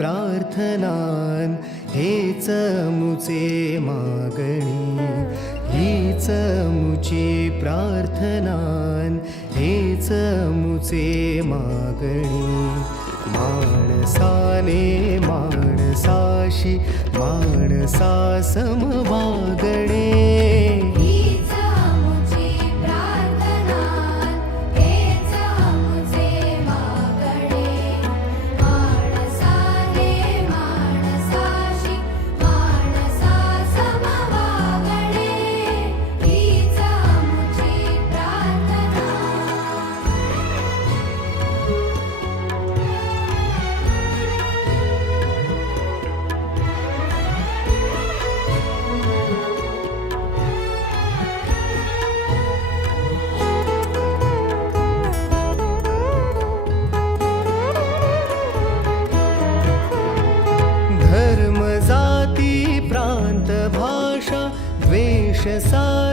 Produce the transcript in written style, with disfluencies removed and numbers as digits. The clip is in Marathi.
प्रार्थनान हेच मुचे मागणी, हीच मुची प्रार्थनान हेच मुचे मागणी. माणसाने माणसाशी माणसा समवागणे, हीच मुची प्रार्थना हेच मुचे मागणे. माणसाने माणसाशी माणसा समवागणे, हीच मुची प्रार्थना. धर्म जाती प्रांत भाषा द्वेष सारे